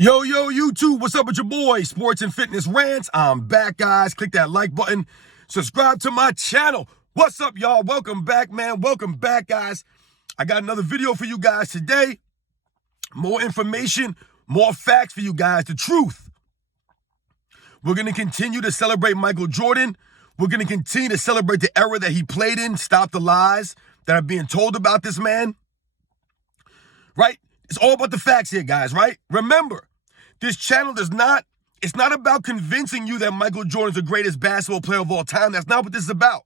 Yo, YouTube, what's up with your boy? Sports and Fitness Rants. I'm back, guys. Click that like button. Subscribe to my channel. What's up, y'all? Welcome back, man. Welcome back, guys. I got another video for you guys today. More information, more facts for you guys. The truth. We're going to continue to celebrate Michael Jordan. We're going to continue to celebrate the era that he played in. Stop the lies that are being told about this man. Right? It's all about the facts here, guys, right? Remember, this channel it's not about convincing you that Michael Jordan is the greatest basketball player of all time. That's not what this is about.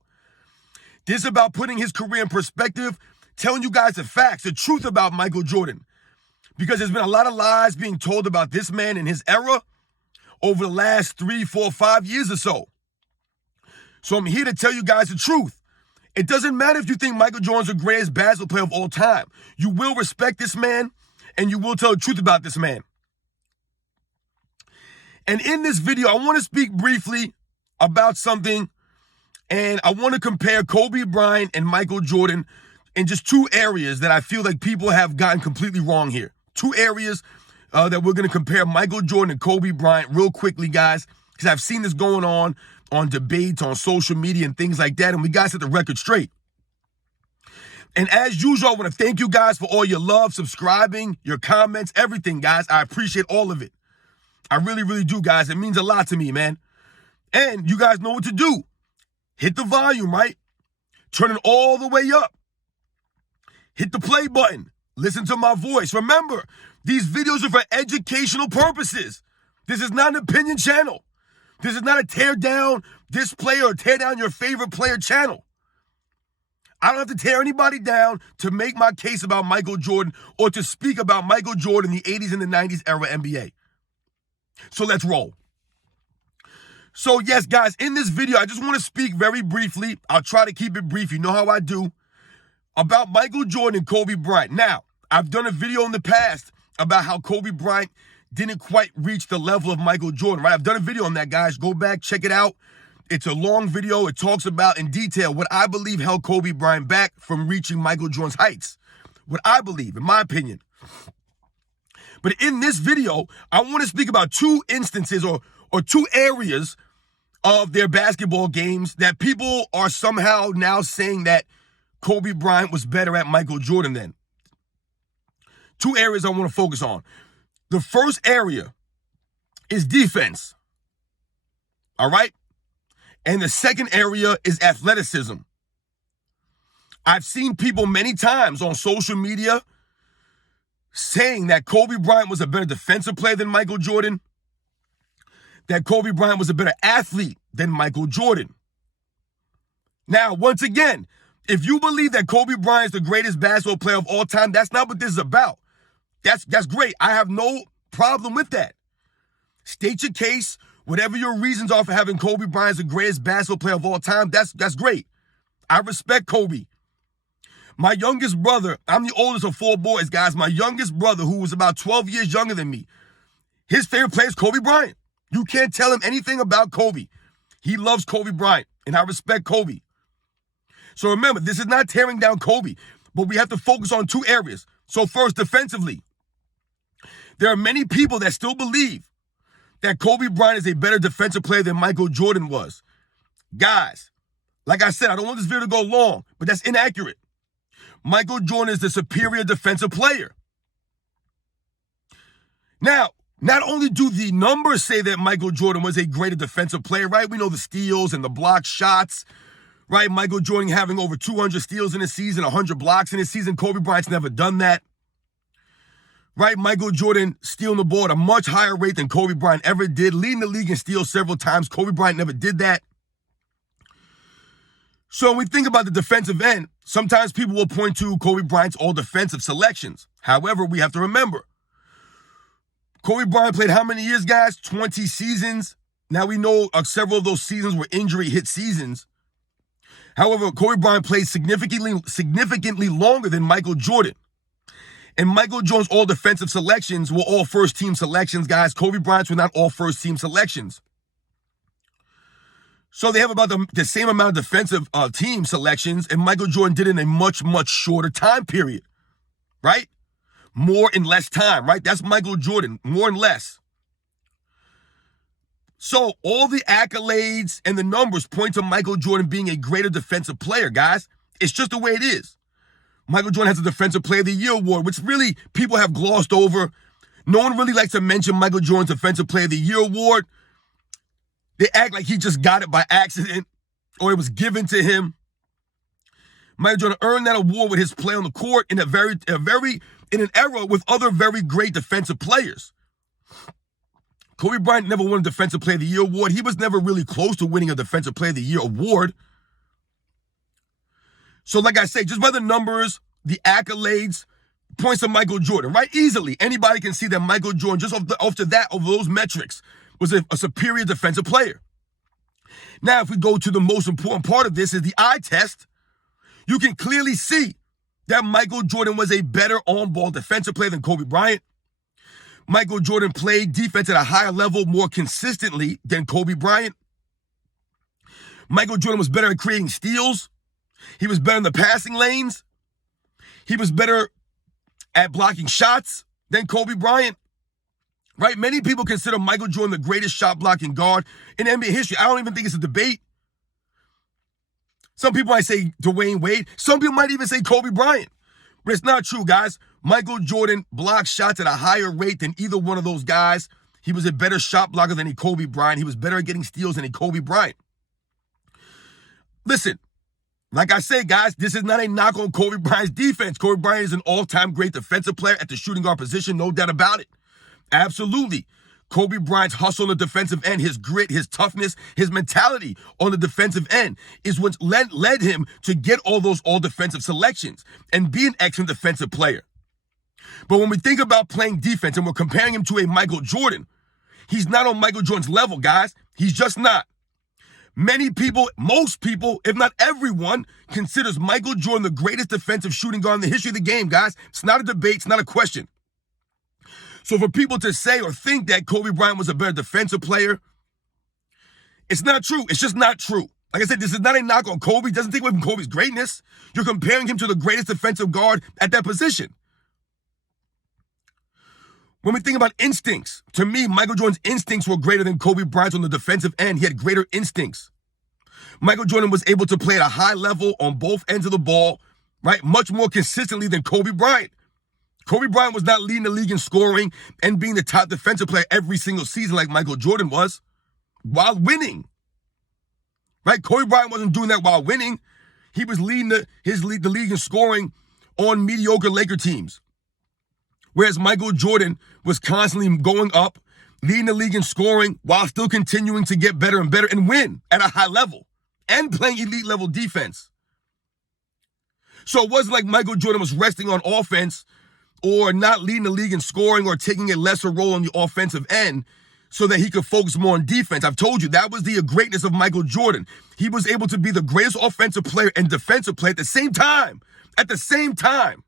This is about putting his career in perspective, telling you guys the facts, the truth about Michael Jordan. Because there's been a lot of lies being told about this man and his era over the last 3, 4, 5 years or so. So I'm here to tell you guys the truth. It doesn't matter if you think Michael Jordan's the greatest basketball player of all time. You will respect this man, and you will tell the truth about this man. And in this video, I want to speak briefly about something, and I want to compare Kobe Bryant and Michael Jordan in just two areas that I feel like people have gotten completely wrong here. Two areas that we're going to compare Michael Jordan and Kobe Bryant real quickly, guys, because I've seen this going on debates, on social media, and things like that, and we got to set the record straight. And as usual, I want to thank you guys for all your love, subscribing, your comments, everything, guys. I appreciate all of it. I really, really do, guys. It means a lot to me, man. And you guys know what to do. Hit the volume, right? Turn it all the way up. Hit the play button. Listen to my voice. Remember, these videos are for educational purposes. This is not an opinion channel. This is not a tear down this player or tear down your favorite player channel. I don't have to tear anybody down to make my case about Michael Jordan or to speak about Michael Jordan in the 80s and the 90s era NBA. So let's roll. So yes, guys, in this video, I just want to speak very briefly. I'll try to keep it brief. You know how I do. About Michael Jordan and Kobe Bryant. Now, I've done a video in the past about how Kobe Bryant didn't quite reach the level of Michael Jordan, right? I've done a video on that, guys. Go back, check it out. It's a long video. It talks about in detail what I believe held Kobe Bryant back from reaching Michael Jordan's heights. What I believe, in my opinion. But in this video, I want to speak about two instances or two areas of their basketball games that people are somehow now saying that Kobe Bryant was better at Michael Jordan than. Two areas I want to focus on. The first area is defense. All right? And the second area is athleticism. I've seen people many times on social media saying that Kobe Bryant was a better defensive player than Michael Jordan, that Kobe Bryant was a better athlete than Michael Jordan. Now, once again, if you believe that Kobe Bryant is the greatest basketball player of all time, that's not what this is about. That's great. I have no problem with that. State your case. Whatever your reasons are for having Kobe Bryant as the greatest basketball player of all time, that's great. I respect Kobe. My youngest brother, I'm the oldest of 4 boys, guys. My youngest brother, who was about 12 years younger than me, his favorite player is Kobe Bryant. You can't tell him anything about Kobe. He loves Kobe Bryant, and I respect Kobe. So remember, this is not tearing down Kobe, but we have to focus on two areas. So first, defensively, there are many people that still believe that Kobe Bryant is a better defensive player than Michael Jordan was. Guys, like I said, I don't want this video to go long, but that's inaccurate. Michael Jordan is the superior defensive player. Now, not only do the numbers say that Michael Jordan was a greater defensive player, right? We know the steals and the block shots, right? Michael Jordan having over 200 steals in a season, 100 blocks in a season. Kobe Bryant's never done that. Right, Michael Jordan stealing the ball at a much higher rate than Kobe Bryant ever did, leading the league in steals several times. Kobe Bryant never did that. So when we think about the defensive end, sometimes people will point to Kobe Bryant's all-defensive selections. However, we have to remember, Kobe Bryant played how many years, guys? 20 seasons. Now we know several of those seasons were injury-hit seasons. However, Kobe Bryant played significantly longer than Michael Jordan. And Michael Jordan's all defensive selections were all first-team selections, guys. Kobe Bryant's were not all first-team selections. So they have about the same amount of defensive team selections, and Michael Jordan did it in a much, much shorter time period, right? more in less time, right? That's Michael Jordan, more and less. So all the accolades and the numbers point to Michael Jordan being a greater defensive player, guys. It's just the way it is. Michael Jordan has a Defensive Player of the Year award, which really people have glossed over. No one really likes to mention Michael Jordan's Defensive Player of the Year award. They act like he just got it by accident or it was given to him. Michael Jordan earned that award with his play on the court in in an era with other very great defensive players. Kobe Bryant never won a Defensive Player of the Year award. He was never really close to winning a Defensive Player of the Year award. So like I say, just by the numbers, the accolades, points to Michael Jordan, right? Easily, anybody can see that Michael Jordan, just off those metrics, was a superior defensive player. Now, if we go to the most important part of this is the eye test, you can clearly see that Michael Jordan was a better on-ball defensive player than Kobe Bryant. Michael Jordan played defense at a higher level more consistently than Kobe Bryant. Michael Jordan was better at creating steals. He was better in the passing lanes. He was better at blocking shots than Kobe Bryant. Right? Many people consider Michael Jordan the greatest shot blocking guard in NBA history. I don't even think it's a debate. Some people might say Dwayne Wade. Some people might even say Kobe Bryant. But it's not true, guys. Michael Jordan blocked shots at a higher rate than either one of those guys. He was a better shot blocker than a Kobe Bryant. He was better at getting steals than a Kobe Bryant. Listen, like I say, guys, this is not a knock on Kobe Bryant's defense. Kobe Bryant is an all-time great defensive player at the shooting guard position, no doubt about it. Absolutely. Kobe Bryant's hustle on the defensive end, his grit, his toughness, his mentality on the defensive end is what led him to get all those all-defensive selections and be an excellent defensive player. But when we think about playing defense and we're comparing him to a Michael Jordan, he's not on Michael Jordan's level, guys. He's just not. Many people, most people, if not everyone, considers Michael Jordan the greatest defensive shooting guard in the history of the game, guys. It's not a debate. It's not a question. So for people to say or think that Kobe Bryant was a better defensive player, it's not true. It's just not true. Like I said, this is not a knock on Kobe. It doesn't take away from Kobe's greatness. You're comparing him to the greatest defensive guard at that position. When we think about instincts, to me, Michael Jordan's instincts were greater than Kobe Bryant's on the defensive end. He had greater instincts. Michael Jordan was able to play at a high level on both ends of the ball, right? Much more consistently than Kobe Bryant. Kobe Bryant was not leading the league in scoring and being the top defensive player every single season like Michael Jordan was while winning. Right? Kobe Bryant wasn't doing that while winning. He was leading the league in scoring on mediocre Laker teams. Whereas Michael Jordan was constantly going up, leading the league in scoring while still continuing to get better and better and win at a high level and playing elite level defense. So it wasn't like Michael Jordan was resting on offense or not leading the league in scoring or taking a lesser role on the offensive end so that he could focus more on defense. I've told you, that was the greatness of Michael Jordan. He was able to be the greatest offensive player and defensive player at the same time. At the same time.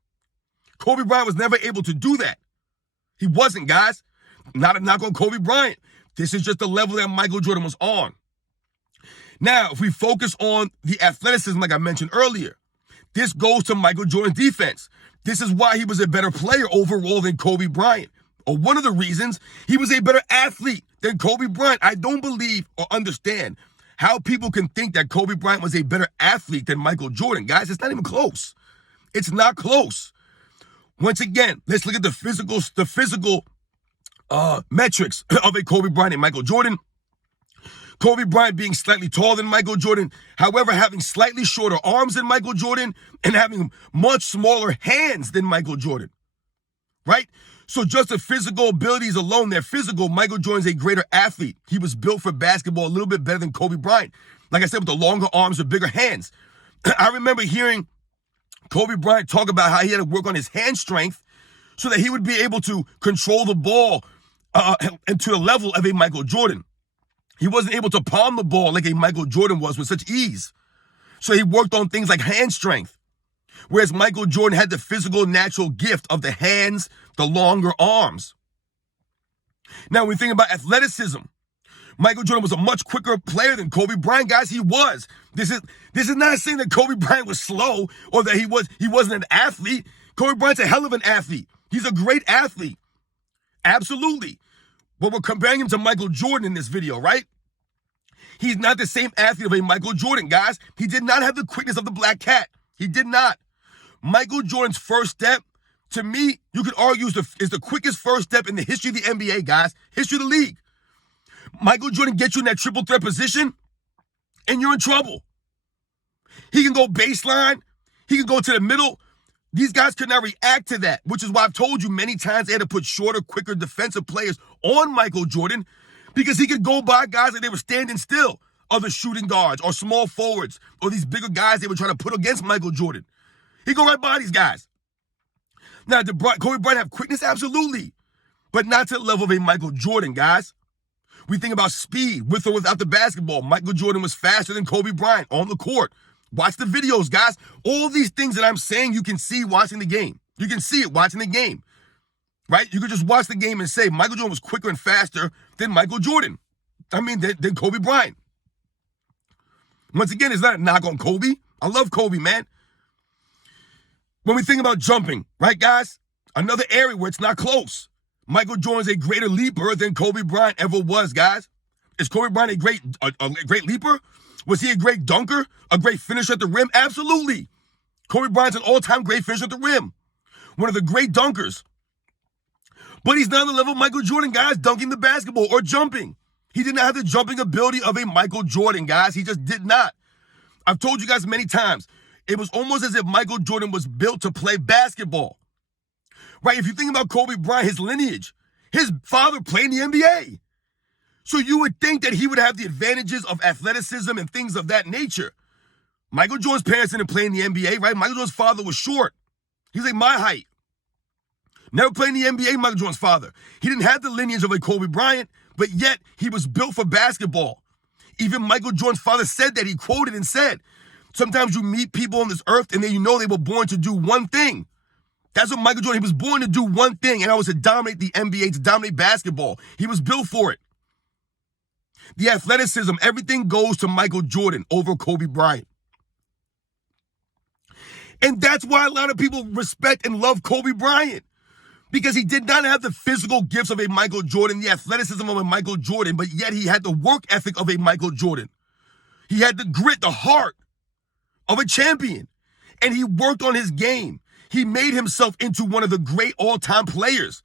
Kobe Bryant was never able to do that. He wasn't, guys. Not a knock on Kobe Bryant. This is just the level that Michael Jordan was on. Now, if we focus on the athleticism, like I mentioned earlier, this goes to Michael Jordan's defense. This is why he was a better player overall than Kobe Bryant. Or one of the reasons he was a better athlete than Kobe Bryant. I don't believe or understand how people can think that Kobe Bryant was a better athlete than Michael Jordan. Guys, it's not even close. It's not close. Once again, let's look at the physical metrics of a Kobe Bryant and Michael Jordan. Kobe Bryant being slightly taller than Michael Jordan, however, having slightly shorter arms than Michael Jordan and having much smaller hands than Michael Jordan, right? So just the physical abilities alone, they're physical. Michael Jordan's a greater athlete. He was built for basketball a little bit better than Kobe Bryant. Like I said, with the longer arms and bigger hands. I remember hearing Kobe Bryant talk about how he had to work on his hand strength so that he would be able to control the ball and to the level of a Michael Jordan. He wasn't able to palm the ball like a Michael Jordan was with such ease. So he worked on things like hand strength. Whereas Michael Jordan had the physical natural gift of the hands, the longer arms. Now, when we think about athleticism, Michael Jordan was a much quicker player than Kobe Bryant. Guys, he was. This is not saying that Kobe Bryant was slow or that he wasn't an athlete. Kobe Bryant's a hell of an athlete. He's a great athlete. Absolutely. But we're comparing him to Michael Jordan in this video, right? He's not the same athlete of a Michael Jordan, guys. He did not have the quickness of the Black Cat. He did not. Michael Jordan's first step, to me, you could argue is the quickest first step in the history of the NBA, guys. History of the league. Michael Jordan gets you in that triple threat position, and you're in trouble. He can go baseline. He can go to the middle. These guys could not react to that, which is why I've told you many times they had to put shorter, quicker defensive players on Michael Jordan because he could go by guys like they were standing still, other shooting guards or small forwards or these bigger guys they were trying to put against Michael Jordan. He'd go right by these guys. Now, did Kobe Bryant have quickness? Absolutely. But not to the level of a Michael Jordan, guys. We think about speed, with or without the basketball. Michael Jordan was faster than Kobe Bryant on the court. Watch the videos, guys. All these things that I'm saying you can see watching the game. You can see it watching the game, right? You could just watch the game and say Michael Jordan was quicker and faster than Michael Jordan. Than Kobe Bryant. Once again, it's not a knock on Kobe. I love Kobe, man. When we think about jumping, right, guys? Another area where it's not close. Michael Jordan's a greater leaper than Kobe Bryant ever was, guys. Is Kobe Bryant a great leaper? Was he a great dunker? A great finisher at the rim? Absolutely. Kobe Bryant's an all-time great finisher at the rim. One of the great dunkers. But he's not on the level of Michael Jordan, guys, dunking the basketball or jumping. He did not have the jumping ability of a Michael Jordan, guys. He just did not. I've told you guys many times, it was almost as if Michael Jordan was built to play basketball. Right? If you think about Kobe Bryant, his lineage, his father played in the NBA. So you would think that he would have the advantages of athleticism and things of that nature. Michael Jordan's parents didn't play in the NBA, right? Michael Jordan's father was short. He was like my height. Never played in the NBA, Michael Jordan's father. He didn't have the lineage of a Kobe Bryant, but yet he was built for basketball. Even Michael Jordan's father said that. He quoted and said, sometimes you meet people on this earth and then you know they were born to do one thing. That's what Michael Jordan, he was born to do one thing, and that was to dominate the NBA, to dominate basketball. He was built for it. The athleticism, everything goes to Michael Jordan over Kobe Bryant. And that's why a lot of people respect and love Kobe Bryant. Because he did not have the physical gifts of a Michael Jordan, the athleticism of a Michael Jordan, but yet he had the work ethic of a Michael Jordan. He had the grit, the heart of a champion. And he worked on his game. He made himself into one of the great all-time players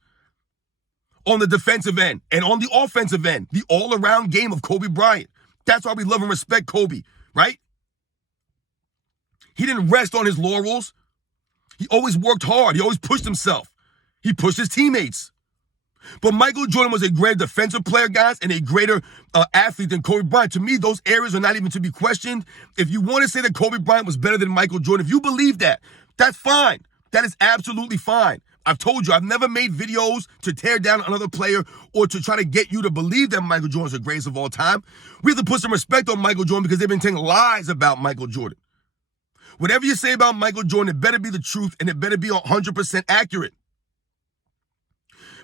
on the defensive end and on the offensive end, the all-around game of Kobe Bryant. That's why we love and respect Kobe, right? He didn't rest on his laurels. He always worked hard. He always pushed himself. He pushed his teammates. But Michael Jordan was a greater defensive player, guys, and a greater athlete than Kobe Bryant. To me, those areas are not even to be questioned. If you want to say that Kobe Bryant was better than Michael Jordan, if you believe that, that's fine. That is absolutely fine. I've told you, I've never made videos to tear down another player or to try to get you to believe that Michael Jordan's the greatest of all time. We have to put some respect on Michael Jordan because they've been telling lies about Michael Jordan. Whatever you say about Michael Jordan, it better be the truth and it better be 100% accurate.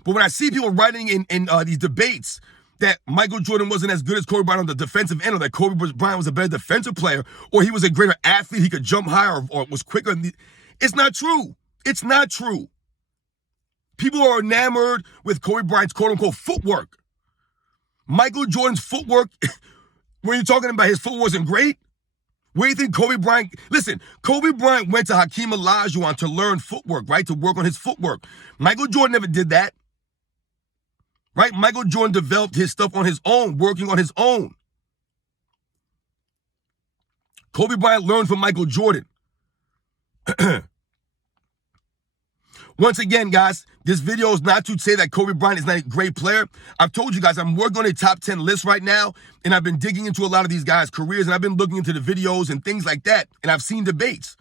But when I see people writing in these debates that Michael Jordan wasn't as good as Kobe Bryant on the defensive end, or that Kobe Bryant was a better defensive player, or he was a greater athlete, he could jump higher or was quicker, it's not true. It's not true. People are enamored with Kobe Bryant's quote-unquote footwork. Michael Jordan's footwork, when you're talking about his footwork wasn't great, where do you think Kobe Bryant... Listen, Kobe Bryant went to Hakeem Olajuwon to learn footwork, right? To work on his footwork. Michael Jordan never did that. Right? Michael Jordan developed his stuff on his own, working on his own. Kobe Bryant learned from Michael Jordan. Once again, guys, this video is not to say that Kobe Bryant is not a great player. I've told you guys, I'm working on a top 10 list right now, and I've been digging into a lot of these guys' careers, and I've been looking into the videos and things like that, and I've seen debates.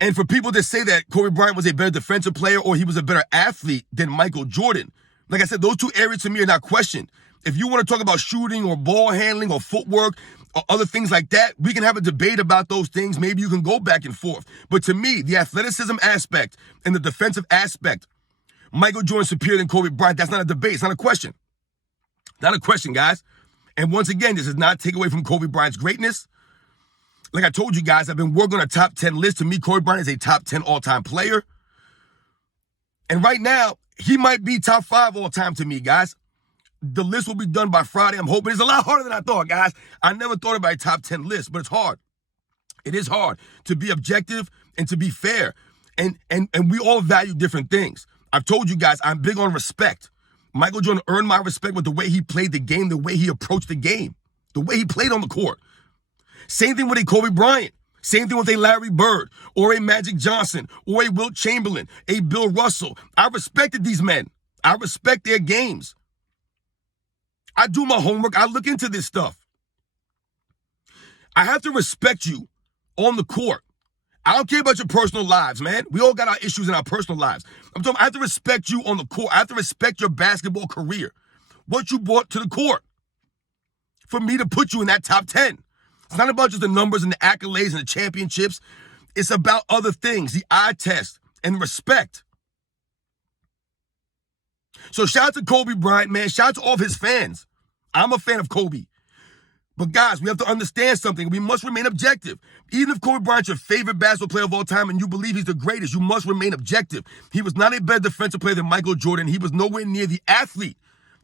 And for people to say that Kobe Bryant was a better defensive player or he was a better athlete than Michael Jordan, like I said, those two areas to me are not questioned. If you want to talk about shooting or ball handling or footwork or other things like that, we can have a debate about those things. Maybe you can go back and forth. But to me, the athleticism aspect and the defensive aspect, Michael Jordan superior than Kobe Bryant, that's not a debate. It's not a question. Not a question, guys. And once again, this does not take away from Kobe Bryant's greatness. Like I told you guys, I've been working on a top 10 list. To me, Kobe Bryant is a top 10 all-time player. And right now, he might be top 5 all time to me, guys. The list will be done by Friday. I'm hoping. It's a lot harder than I thought, guys. I never thought about a top 10 list, but it's hard. It is hard to be objective and to be fair. And we all value different things. I've told you guys, I'm big on respect. Michael Jordan earned my respect with the way he played the game, the way he approached the game, the way he played on the court. Same thing with a Kobe Bryant. Same thing with a Larry Bird or a Magic Johnson or a Wilt Chamberlain, a Bill Russell. I respected these men. I respect their games. I do my homework. I look into this stuff. I have to respect you on the court. I don't care about your personal lives, man. We all got our issues in our personal lives. I'm talking, I have to respect you on the court. I have to respect your basketball career, what you brought to the court for me to put you in that top 10. It's not about just the numbers and the accolades and the championships. It's about other things, the eye test and respect. So shout out to Kobe Bryant, man. Shout out to all of his fans. I'm a fan of Kobe. But guys, we have to understand something. We must remain objective. Even if Kobe Bryant's your favorite basketball player of all time and you believe he's the greatest, you must remain objective. He was not a better defensive player than Michael Jordan. He was nowhere near the athlete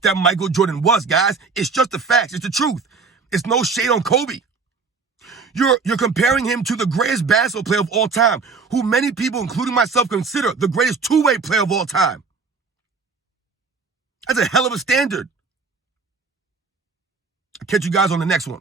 that Michael Jordan was, guys. It's just the facts. It's the truth. It's no shade on Kobe. You're comparing him to the greatest basketball player of all time, who many people, including myself, consider the greatest two-way player of all time. That's a hell of a standard. I'll catch you guys on the next one.